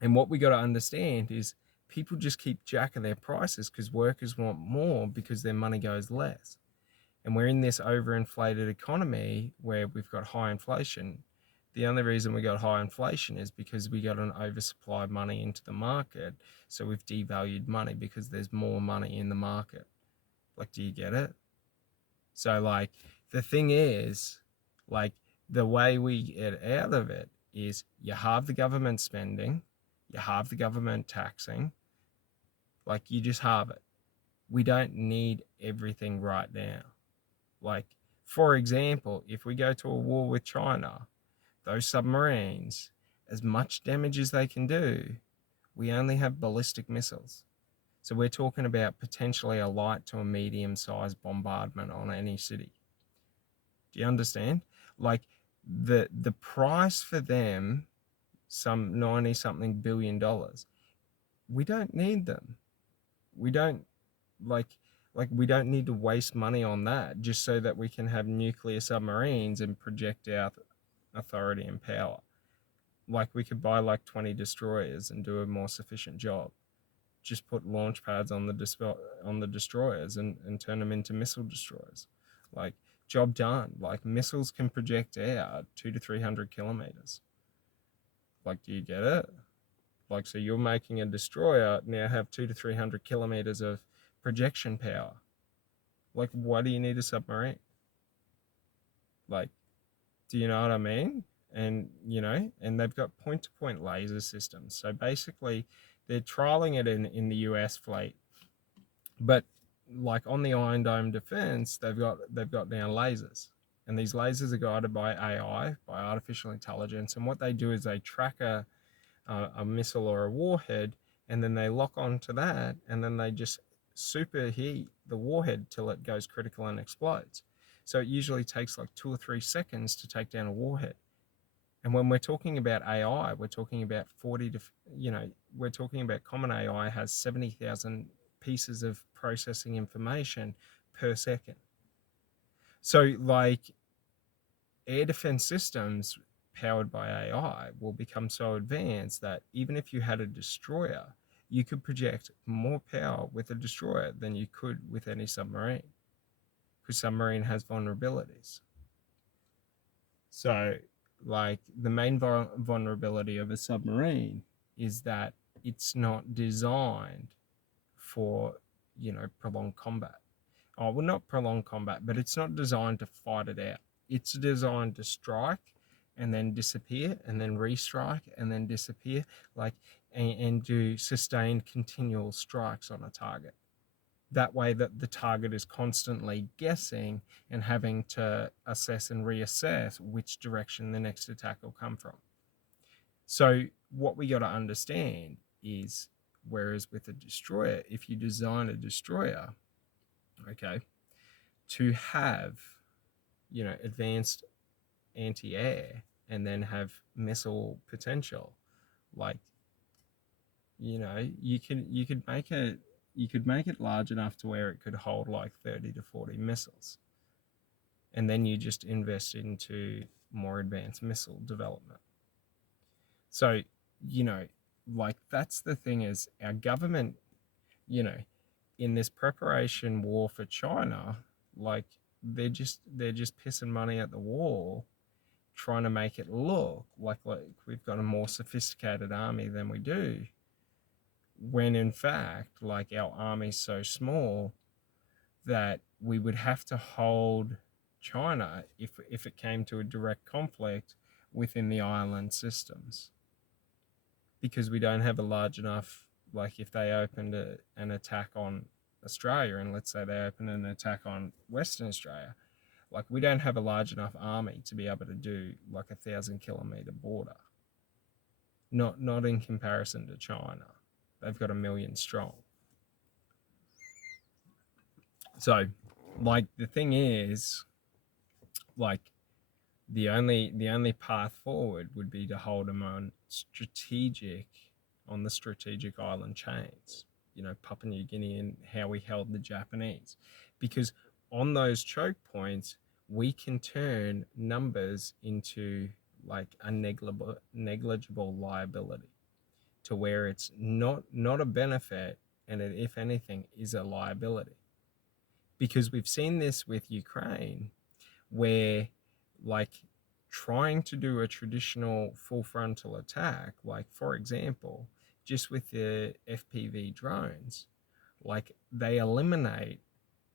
And what we got to understand is people just keep jacking their prices because workers want more because their money goes less. And we're in this overinflated economy where we've got high inflation. The only reason we got high inflation is because we got an oversupply of money into the market. So we've devalued money because there's more money in the market. Like, do you get it? So, like, the thing is, like, the way we get out of it is you halve the government spending, you halve the government taxing, like, you just halve it. We don't need everything right now. Like, for example, if we go to a war with China, those submarines, as much damage as they can do, we only have ballistic missiles. So we're talking about potentially a light to a medium sized bombardment on any city. Do you understand? Like, the price for them, some 90 something $billion, we don't need them. We don't like we don't need to waste money on that just so that we can have nuclear submarines and project our authority and power. Like, we could buy like 20 destroyers and do a more sufficient job. Just put launch pads on the destroyers and turn them into missile destroyers. Like, job done. Like, missiles can project out 200 to 300 kilometers. Like, do you get it? Like, so you're making a destroyer now have 200 to 300 kilometers of projection power. Like, why do you need a submarine? Like, do you know what I mean? And, and they've got point to point laser systems. So basically, they're trialing it in the US fleet. But like on the Iron Dome defense, they've got now lasers. And these lasers are guided by AI, by artificial intelligence. And what they do is they track a missile or a warhead, and then they lock onto that, and then they just superheat the warhead till it goes critical and explodes. So it usually takes like 2 or 3 seconds to take down a warhead. And when we're talking about AI, we're talking about 40 to, we're talking about common AI has 70,000 pieces of processing information per second. So, like, air defense systems powered by AI will become so advanced that even if you had a destroyer, you could project more power with a destroyer than you could with any submarine, because submarine has vulnerabilities. So, like, the main vulnerability of a submarine is that it's not designed for, prolonged combat. Oh, well, not prolonged combat, but it's not designed to fight it out. It's designed to strike and then disappear and then restrike and then disappear, like, and do sustained continual strikes on a target. That way that the target is constantly guessing and having to assess and reassess which direction the next attack will come from. So what we got to understand is, whereas with a destroyer, if you design a destroyer, okay, to have, advanced anti-air and then have missile potential, like, you could make it large enough to where it could hold like 30 to 40 missiles, and then you just invest into more advanced missile development. So, you know like, that's the thing, is our government, you know in this preparation war for China, like, they're just pissing money at the wall, trying to make it look like we've got a more sophisticated army than we do, when in fact, like, our army's so small that we would have to hold China, if it came to a direct conflict within the island systems, because we don't have a large enough, like, if they opened an attack on Australia, and let's say they opened an attack on Western Australia, like, we don't have a large enough army to be able to do like 1,000 kilometer border. Not in comparison to China. They've got 1 million strong. So, like, the thing is, like, the only path forward would be to hold them on the strategic island chains, Papua New Guinea, and how we held the Japanese, because on those choke points we can turn numbers into like a negligible liability. to where it's not a benefit, and it, if anything, is a liability. Because we've seen this with Ukraine, where like trying to do a traditional full frontal attack, like for example, just with the FPV drones, like they eliminate,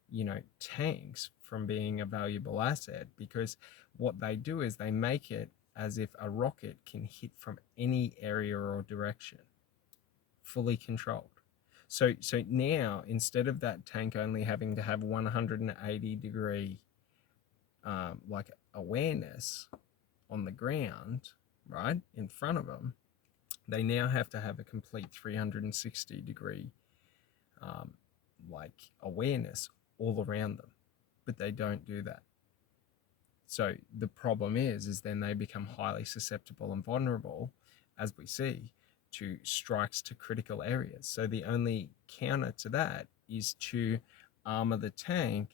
you know, tanks from being a valuable asset, because what they do is they make it as if a rocket can hit from any area or direction, fully controlled. So now, instead of that tank only having to have 180-degree like awareness on the ground, right, in front of them, they now have to have a complete 360-degree like awareness all around them, but they don't do that. So the problem is then they become highly susceptible and vulnerable, as we see, to strikes to critical areas. So the only counter to that is to armor the tank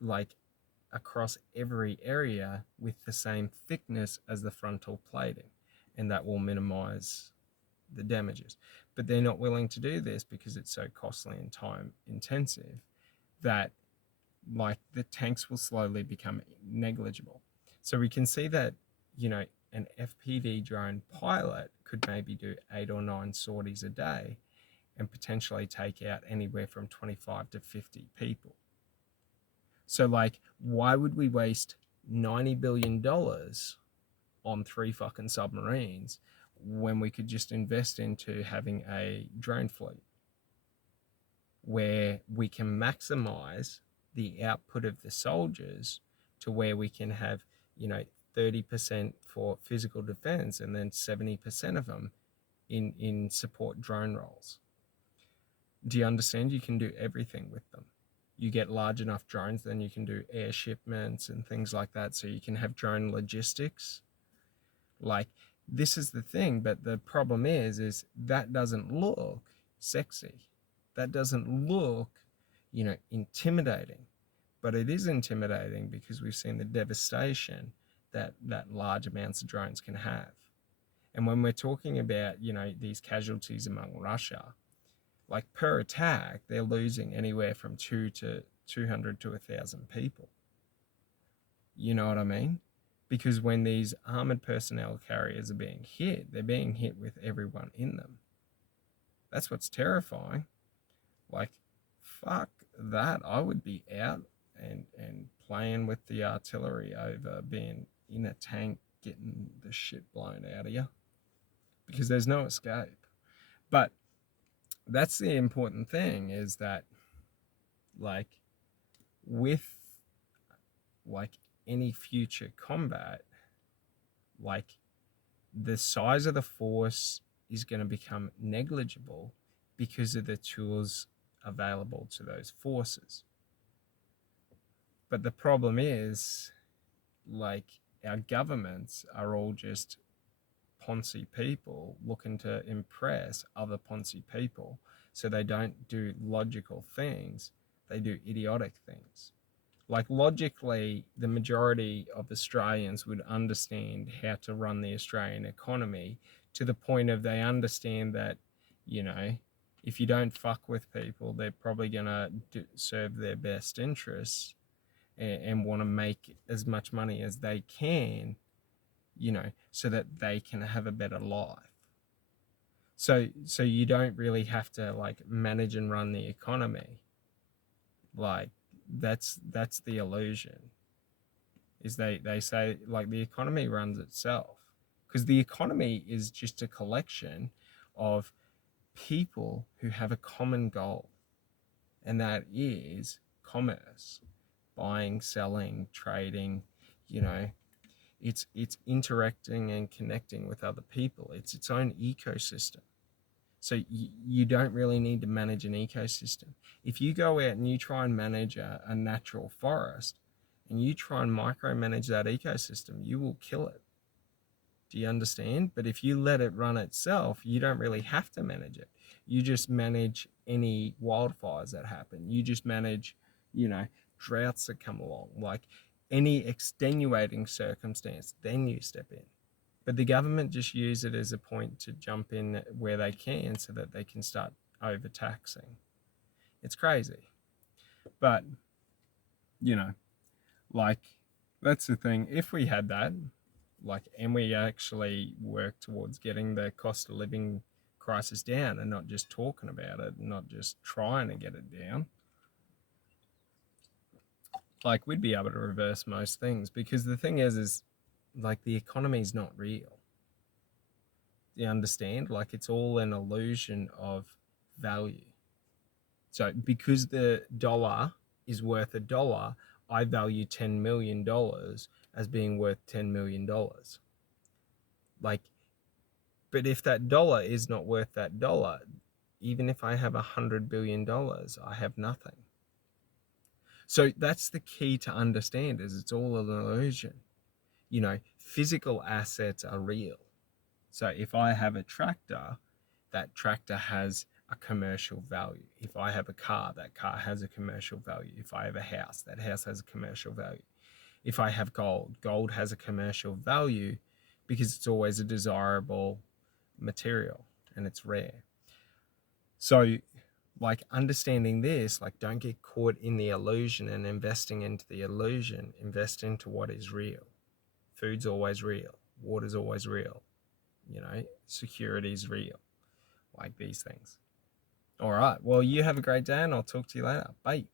like across every area with the same thickness as the frontal plating, and that will minimize the damages. But they're not willing to do this because it's so costly and time intensive that like the tanks will slowly become negligible. So we can see that, you know, an FPV drone pilot could maybe do 8 or 9 sorties a day and potentially take out anywhere from 25 to 50 people. So like, why would we waste $90 billion on 3 fucking submarines when we could just invest into having a drone fleet where we can maximize the output of the soldiers to where we can have, you know, 30% for physical defense and then 70% of them in support drone roles. Do you understand? You can do everything with them. You get large enough drones, then you can do air shipments and things like that. So you can have drone logistics. Like, this is the thing, but the problem is that doesn't look sexy. That doesn't look, you know, intimidating. But it is intimidating because we've seen the devastation that large amounts of drones can have. And when we're talking about, you know, these casualties among Russia, like per attack, they're losing anywhere from 200 to 1,000 people. You know what I mean? Because when these armored personnel carriers are being hit, they're being hit with everyone in them. That's what's terrifying. Like, fuck that. I would be out and playing with the artillery over being in a tank getting the shit blown out of you, because there's no escape. But that's the important thing, is that like with like any future combat, like the size of the force is going to become negligible because of the tools available to those forces. But the problem is, like, our governments are all just Ponzi people looking to impress other Ponzi people. So they don't do logical things, they do idiotic things. Like, logically, the majority of Australians would understand how to run the Australian economy to the point of they understand that, you know, if you don't fuck with people, they're probably going to serve their best interests and want to make as much money as they can, you know, so that they can have a better life. So you don't really have to like manage and run the economy. Like, that's the illusion, is they say like the economy runs itself, because the economy is just a collection of people who have a common goal, and that is commerce, buying, selling, trading, you know. It's interacting and connecting with other people. It's its own ecosystem. So you don't really need to manage an ecosystem. If you go out and you try and manage a natural forest and you try and micromanage that ecosystem, you will kill it. Do you understand? But if you let it run itself, you don't really have to manage it. You just manage any wildfires that happen. You just manage, you know, droughts that come along, like any extenuating circumstance, then you step in. But the government just use it as a point to jump in where they can so that they can start overtaxing. It's crazy. But, you know, like, that's the thing. If we had that, like, and we actually work towards getting the cost of living crisis down and not just talking about it, not just trying to get it down, like, we'd be able to reverse most things. Because the thing is like, the economy's not real. You understand? Like, it's all an illusion of value. So because the dollar is worth $1, I value $10 million as being worth $10 million. Like, but if that dollar is not worth that dollar, even if I have $100 billion, I have nothing. So that's the key to understand, is it's all an illusion. You know, physical assets are real. So if I have a tractor, that tractor has a commercial value. If I have a car, that car has a commercial value. If I have a house, that house has a commercial value. If I have gold, gold has a commercial value because it's always a desirable material and it's rare. So, like, understanding this, like, don't get caught in the illusion and investing into the illusion. Invest into what is real. Food's always real. Water's always real. You know, security's real. Like these things. All right. Well, you have a great day and I'll talk to you later. Bye.